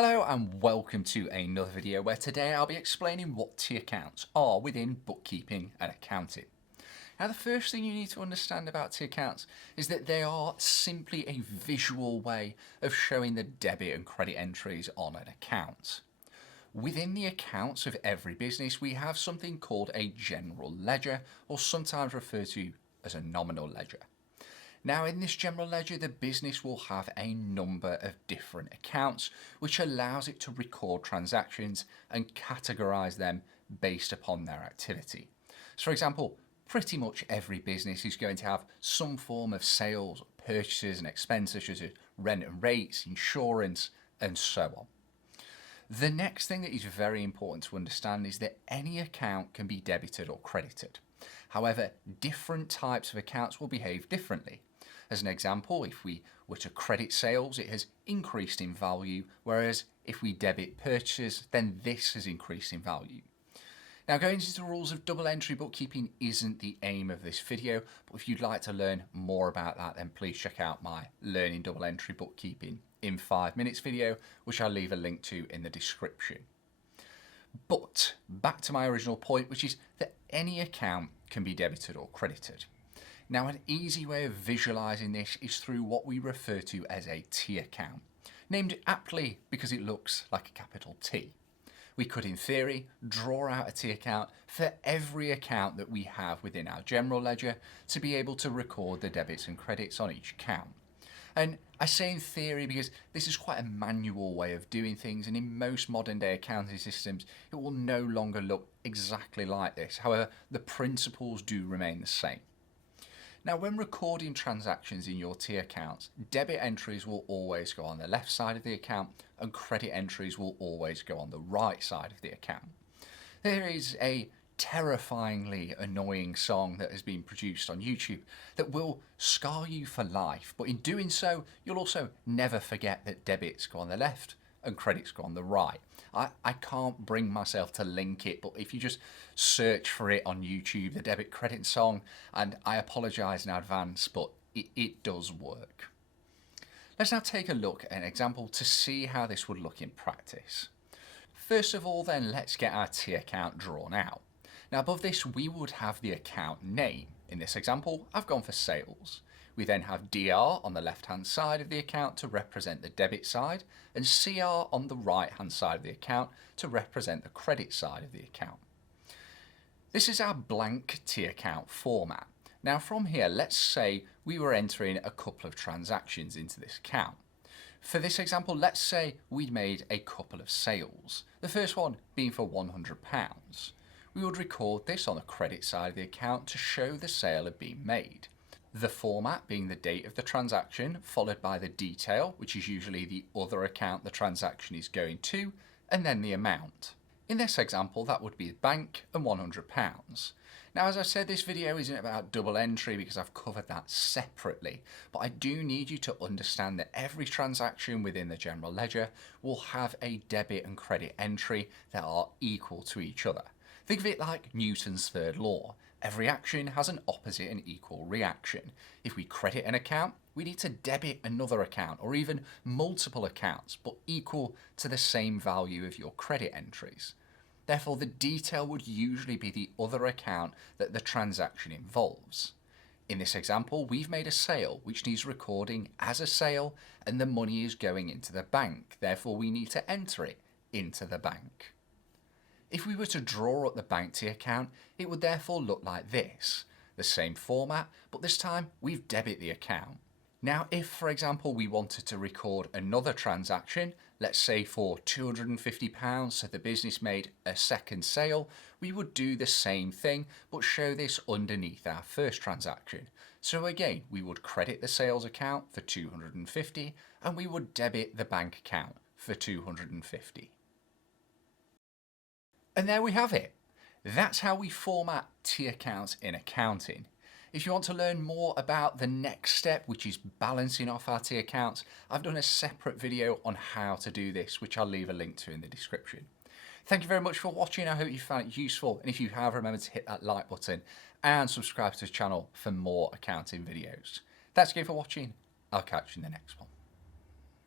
Hello and welcome to another video where today I'll be explaining what T accounts are within bookkeeping and accounting. Now the first thing you need to understand about T accounts is that they are simply a visual way of showing the debit and credit entries on an account. Within the accounts of every business we have something called a general ledger, or sometimes referred to as a nominal ledger. Now in this general ledger the business will have a number of different accounts which allows it to record transactions and categorise them based upon their activity. So for example, pretty much every business is going to have some form of sales, purchases and expenses such as rent and rates, insurance and so on. The next thing that is very important to understand is that any account can be debited or credited. However, different types of accounts will behave differently. As an example, if we were to credit sales, it has increased in value, whereas if we debit purchases, then this has increased in value. Now going into the rules of double entry bookkeeping isn't the aim of this video, but if you'd like to learn more about that, then please check out my Learning Double Entry Bookkeeping in 5 minutes video, which I'll leave a link to in the description. But back to my original point, which is that any account can be debited or credited. Now an easy way of visualising this is through what we refer to as a T account, named aptly because it looks like a capital T. We could in theory draw out a T account for every account that we have within our general ledger to be able to record the debits and credits on each account. And I say in theory because this is quite a manual way of doing things, and in most modern day accounting systems it will no longer look exactly like this. However, the principles do remain the same. Now when recording transactions in your T accounts, debit entries will always go on the left side of the account and credit entries will always go on the right side of the account. There is a terrifyingly annoying song that has been produced on YouTube that will scar you for life, but in doing so you'll also never forget that debits go on the left and credits go on the right. I can't bring myself to link it, but if you just search for it on YouTube, the debit credit song, and I apologise in advance, but it does work. Let's now take a look at an example to see how this would look in practice. First of all then, let's get our T account drawn out. Now above this we would have the account name. In this example I've gone for sales. We then have DR on the left hand side of the account to represent the debit side, and CR on the right hand side of the account to represent the credit side of the account. This is our blank T account format. Now from here, let's say we were entering a couple of transactions into this account. For this example, let's say we'd made a couple of sales, the first one being for £100. We would record this on the credit side of the account to show the sale had been made. The format being the date of the transaction, followed by the detail, which is usually the other account the transaction is going to, and then the amount. In this example, that would be bank and £100. Now, as I said, this video isn't about double entry because I've covered that separately, but I do need you to understand that every transaction within the general ledger will have a debit and credit entry that are equal to each other. Think of it like Newton's third law. Every action has an opposite and equal reaction. If we credit an account, we need to debit another account, or even multiple accounts, but equal to the same value of your credit entries. Therefore, the detail would usually be the other account that the transaction involves. In this example, we've made a sale, which needs recording as a sale, and the money is going into the bank. Therefore, we need to enter it into the bank. If we were to draw up the bank T account, it would therefore look like this. The same format, but this time we've debit the account. Now if, for example, we wanted to record another transaction, let's say for £250, so the business made a second sale, we would do the same thing but show this underneath our first transaction. So again, we would credit the sales account for £250 and we would debit the bank account for £250. And there we have it. That's how we format T accounts in accounting. If you want to learn more about the next step, which is balancing off our T accounts, I've done a separate video on how to do this, which I'll leave a link to in the description. Thank you very much for watching. I hope you found it useful. And if you have, remember to hit that like button and subscribe to the channel for more accounting videos. Thanks again for watching. I'll catch you in the next one.